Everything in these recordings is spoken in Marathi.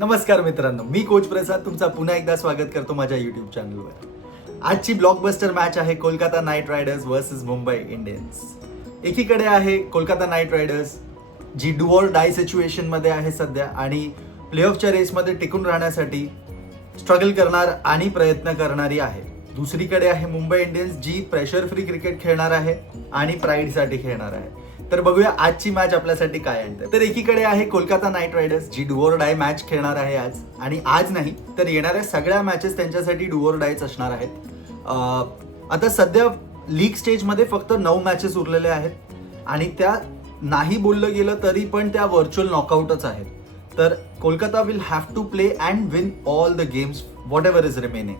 नमस्कार मित्रांनो, मी कोच प्रसाद तुमचा पुन्हा एकदा स्वागत करतो माझ्या यूट्यूब चॅनलवर. आजची ब्लॉकबस्टर मॅच आहे Kolkata knight riders versus Mumbai Indians. एकीकडे आहे कोलकाता नाईट रायडर्स, जी डू ऑर डाय सिच्युएशनमध्ये आहे सध्या आणि प्लेऑफच्या रेसमध्ये टिकून राहण्यासाठी स्ट्रगल करणार आणि प्रयत्न करणारी आहे. दुसरीकडे आहे मुंबई इंडियन्स, जी प्रेशर फ्री क्रिकेट खेळणार आहे आणि प्राईडसाठी खेळणार आहे. तर बघूया आजची मॅच आपल्यासाठी काय आणते. तर एकीकडे आहे कोलकाता नाईट रायडर्स, जी डू ऑर डाय मॅच खेळणार आहे आज, आणि आज नाही तर येणाऱ्या सगळ्या मॅचेस त्यांच्यासाठी डू ऑर डायच असणार आहेत. आता सध्या लीग स्टेजमध्ये फक्त 9 मॅचेस उरलेल्या आहेत आणि त्या नाही बोललं गेलं तरी पण त्या व्हर्च्युअल नॉकआउटच आहेत. तर Kolkata will have to play and win all the games whatever is remaining.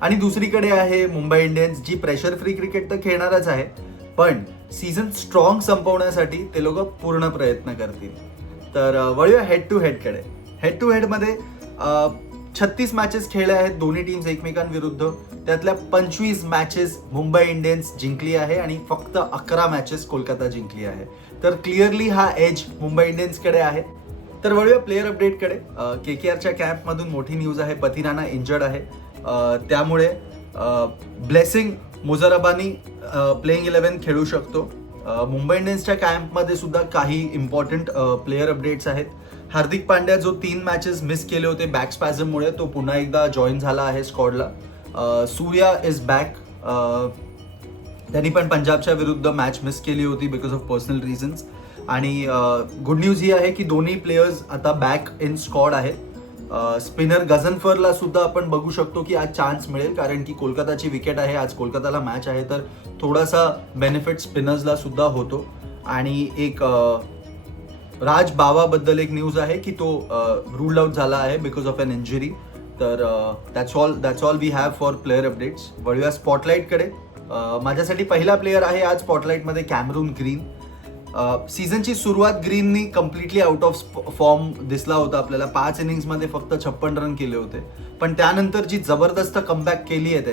आणि दुसरीकडे आहे मुंबई इंडियन्स, जी प्रेशर फ्री क्रिकेट तर खेळणारच आहे, पण सीझन स्ट्रॉंग संपवण्यासाठी ते लोक पूर्ण प्रयत्न करतील. तर वळूया हेड टू हेडकडे. हेड टू हेडमध्ये 36 मॅचेस खेळल्या आहेत दोन्ही टीम्स एकमेकांविरुद्ध. त्यातल्या 25 मॅचेस मुंबई इंडियन्स जिंकली आहे आणि फक्त 11 मॅचेस कोलकाता जिंकली आहे. तर क्लिअरली हा एज मुंबई इंडियन्सकडे आहे. तर वळूया प्लेअर अपडेटकडे. KKRच्या कॅम्पमधून मोठी न्यूज आहे, पथिराना इंजर्ड आहे. त्यामुळे ब्लेसिंग मुजराबानी प्लेइंग 11 खेळू शकतो. मुंबई इंडियन्सच्या कॅम्पमध्ये सुद्धा काही इम्पॉर्टंट प्लेअर अपडेट्स आहेत. हार्दिक पांड्या, जो 3 मॅचेस मिस केले होते बॅक स्पॅझममुळे, तो पुन्हा एकदा जॉईन झाला आहे स्क्वॉडला. Surya is back. त्यांनी पण पंजाबच्या विरुद्ध मॅच मिस केली होती बिकॉज ऑफ पर्सनल रिझन्स. आणि गुड न्यूज ही आहे की दोन्ही प्लेयर्स आता बॅक इन स्क्वॉड आहेत. स्पिनर गझनफरला सुद्धा आपण बघू शकतो की आज चान्स मिळेल, कारण की कोलकाताची विकेट आहे, आज कोलकाताला मॅच आहे, तर थोडासा बेनिफिट स्पिनर्सला सुद्धा होतो. आणि एक राज बावाबद्दल एक न्यूज आहे की तो रूल्ड आउट झाला आहे बिकॉज ऑफ एन इंजुरी. तर that's all we have for player updates. वळूया स्पॉटलाईटकडे. माझ्यासाठी पहिला प्लेअर आहे आज स्पॉटलाईटमध्ये कॅमरून ग्रीन. सीझनची सुरुवात ग्रीननी कम्प्लिटली आउट ऑफ फॉर्म दिसला होता आपल्याला. 5 इनिंग्समध्ये फक्त 56 रन केले होते, पण त्यानंतर जी जबरदस्त कमबॅक केली आहे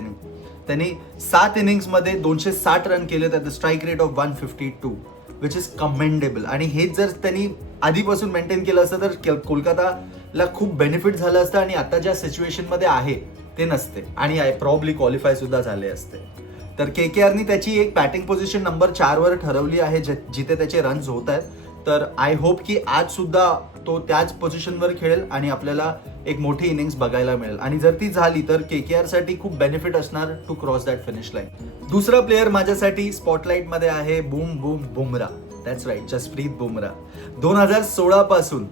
त्यांनी 7 इनिंग्समध्ये 260 रन केले आहेत, strike rate of 152, which is commendable. आणि हेच जर त्यांनी आधीपासून मेंटेन केलं असतं तर कोलकाताला खूप बेनिफिट झालं असतं आणि आता ज्या सिच्युएशनमध्ये आहे ते नसते आणि प्रॉब्ली क्वालिफाय सुद्धा झाले असते. तर KKRनी त्याची एक बॅटिंग पोझिशन नंबर 4 वर ठरवली आहे, जिथे त्याचे रन्स होत आहेत. तर आय होप की आज सुद्धा तो त्याच पोझिशनवर खेळेल आणि आपल्याला एक मोठी इनिंग्स बघायला मिळेल. आणि जर ती झाली तर KKR साठी खूप बेनिफिट असणार to cross that finish line. दुसरा प्लेअर माझ्यासाठी स्पॉटलाईटमध्ये आहे boom boom Bumrah. That's right, Jasprit Bumrah. 2016 पासून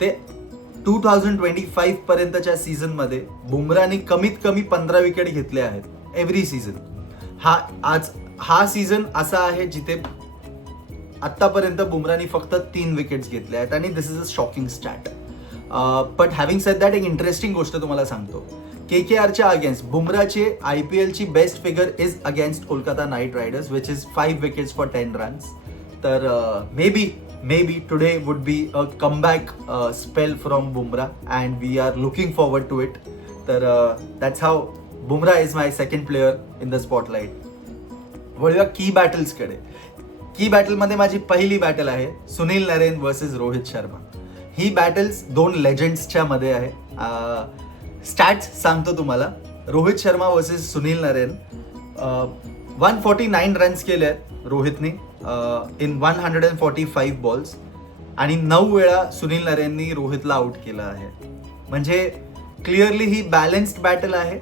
ते 2025 पर्यंतच्या सीझनमध्ये बुमराने कमीत कमी 15 विकेट घेतले आहेत एव्हरी सीझन. हा सीझन असा आहे जिथे आतापर्यंत बुमरानी फक्त 3 विकेट्स घेतल्या आहेत आणि this is a shocking stat. But having said that, एक इंटरेस्टिंग गोष्ट तुम्हाला सांगतो. KKRच्या अगेन्स्ट बुमराचे IPLची best figure is against Kolkata knight riders, which is 5 wickets for 10 runs. तर may be today would be a comeback spell from Bumrah and we are looking forward to it. तर that's how Bumrah is my second player in the spotlight. वळूया की बॅटल्सकडे. की बॅटलमध्ये माझी पहिली बॅटल आहे सुनील नरेन वर्सेस रोहित शर्मा. ही बॅटल्स 2 लेजंड्सच्या मध्ये आहे. स्टॅट्स सांगतो तुम्हाला. रोहित शर्मा वर्सेस सुनील नरेन. 149 रन्स केले आहेत रोहितने इन 145 बॉल्स आणि 9 वेळा सुनील नरेननी रोहितला आउट केलं आहे. म्हणजे क्लिअरली ही बॅलन्स्ड बॅटल आहे.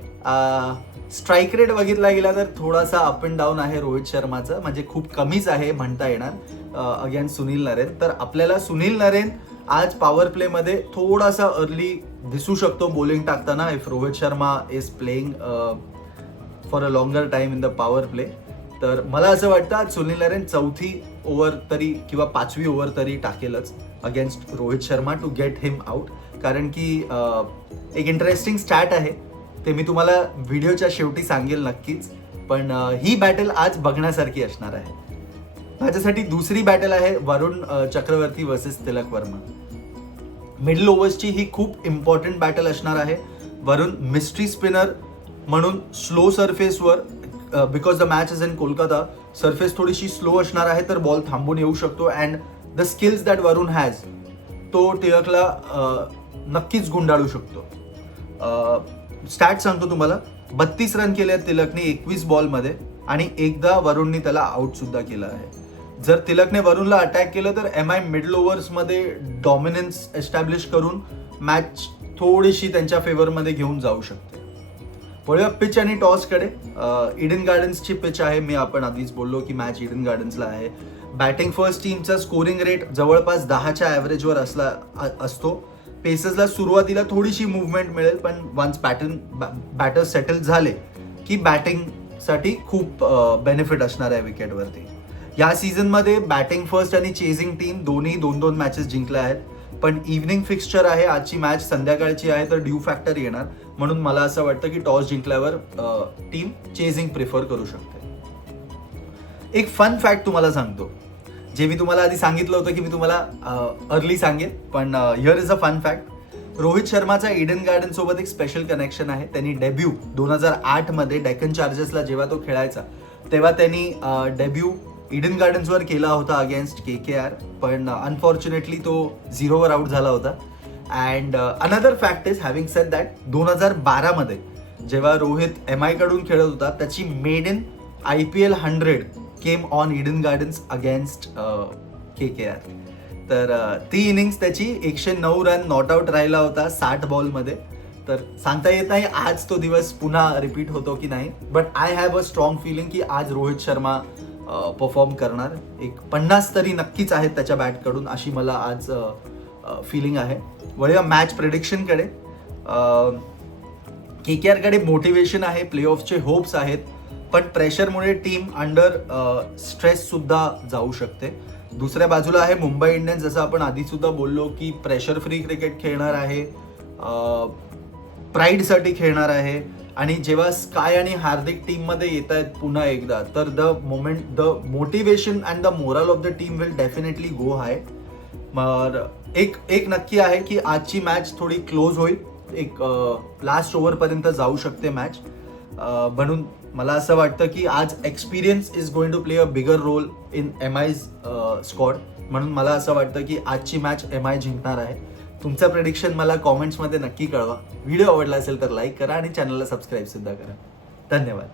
स्ट्राईक रेट बघितला गेला तर थोडासा अप अँड डाऊन आहे रोहित शर्माचं, म्हणजे खूप कमीच आहे म्हणता येणार अगेन्स्ट सुनील नरेन. तर आपल्याला सुनील नरेन आज पॉवर प्लेमध्ये थोडासा अर्ली दिसू शकतो बॉलिंग टाकताना, if Rohit Sharma is playing for a longer time in the power play. तर मला असं वाटतं आज सुनील नरेन 4थी ओव्हर तरी किंवा 5वी ओव्हर तरी टाकेलच against Rohit Sharma to get him out. कारण की एक इंटरेस्टिंग स्टॅट आहे, ते मी तुम्हाला व्हिडिओच्या शेवटी सांगेल नक्कीच. पण ही बॅटल आज बघण्यासारखी असणार आहे. माझ्यासाठी दुसरी बॅटल आहे वरुण चक्रवर्ती वर्सेस तिलक वर्मा. मिडल ओव्हर्सची ही खूप इम्पॉर्टंट बॅटल असणार आहे. वरुण मिस्ट्री स्पिनर म्हणून स्लो सरफेसवर, because the match is in Kolkata, surface थोडीशी स्लो असणार आहे तर बॉल थांबून येऊ शकतो. And the skills that Varun has तो टिळकला नक्कीच गुंडाळू शकतो. स्टॅट सांगतो तुम्हाला. 32 रन केले आहेत तिलकने 21 बॉलमध्ये आणि एकदा वरुणनी त्याला आउट सुद्धा केलं आहे. जर तिलकने वरुणला अटॅक केलं तर MI मिडल ओव्हर्समध्ये डॉमिनन्स एस्टॅब्लिश करून मॅच थोडीशी त्यांच्या फेवरमध्ये घेऊन जाऊ शकते. वळूया पिच आणि टॉसकडे. इडन गार्डन्सची पिच आहे. आपण आधीच बोललो की मॅच इडन गार्डन्सला आहे. बॅटिंग फर्स्ट टीमचा स्कोरिंग रेट जवळपास 10च्या ॲव्हरेजवर असतो. पेसर्सला सुरुवातीला थोडीशी मुवमेंट मिळेल, पण वन्स बॅटर सेटल झाले की बॅटिंगसाठी खूप बेनिफिट असणार आहे विकेटवरती. या सीझनमध्ये बॅटिंग फर्स्ट आणि चेझिंग टीम दोन्ही 2-2 मॅचेस जिंकल्या आहेत. पण इव्हनिंग फिक्स्चर आहे. आजची मॅच संध्याकाळची आहे तर ड्यू फॅक्टर येणार. म्हणून मला असं वाटतं की टॉस जिंकल्यावर टीम चेझिंग प्रिफर करू शकते. एक फन फॅक्ट तुम्हाला सांगतो, जे मी तुम्हाला आधी सांगितलं होतं की मी तुम्हाला अर्ली सांगेन, पण here is a fun fact. Rohit शर्माचा इडन गार्डन सोबत एक स्पेशल कनेक्शन आहे. त्यांनी डेब्यू 2008 मध्ये डेक्कन चार्जर्सला जेव्हा तो खेळायचा तेव्हा त्यांनी डेब्यू इडन गार्डन्सवर केला होता अगेन्स्ट KKR, पण अनफॉर्च्युनेटली तो 0वर आउट झाला होता. And another fact is having said that 2012 मध्ये जेव्हा रोहित MI कडून खेळत होता त्याची maiden IPL 100 came on Eden Gardens against KKR. तर ती इनिंग्स त्याची 109 रन नॉट आउट राहिला होता 60 बॉलमध्ये. तर सांगता येत नाही आज तो दिवस पुन्हा रिपीट होतो की नाही, but I have a strong feeling की आज रोहित शर्मा परफॉर्म करणार. एक 50 तरी नक्कीच आहेत त्याच्या बॅटकडून, अशी मला आज फिलिंग आहे. वळूया मॅच प्रेडिक्शनकडे. KKRकडे मोटिवेशन आहे, प्लेऑफचे होप्स आहेत, पण प्रेशरमुळे टीम अंडर स्ट्रेस सुद्धा जाऊ शकते. दुसऱ्या बाजूला आहे मुंबई इंडियन्स. जसं आपण आधी सुद्धा बोललो की प्रेशर फ्री क्रिकेट खेळणार आहे, प्राईडसाठी खेळणार आहे. आणि जेव्हा स्काय आणि हार्दिक टीममध्ये येत आहेत पुन्हा एकदा, तर the motivation and the moral of the team will definitely go high. मग एक नक्की आहे की आजची मॅच थोडी क्लोज होईल, एक लास्ट ओव्हरपर्यंत जाऊ शकते मॅच. म्हणून मला असं वाटतं की आज experience is going to play a bigger role in MI's squad. म्हणून मला असं वाटतं की आजची मॅच MI जिंकणार आहे. तुमचं प्रेडिक्शन मला कॉमेंट्समध्ये नक्की कळवा. व्हिडिओ आवडला असेल तर लाईक करा आणि चॅनलला सबस्क्राईब सुद्धा करा. धन्यवाद.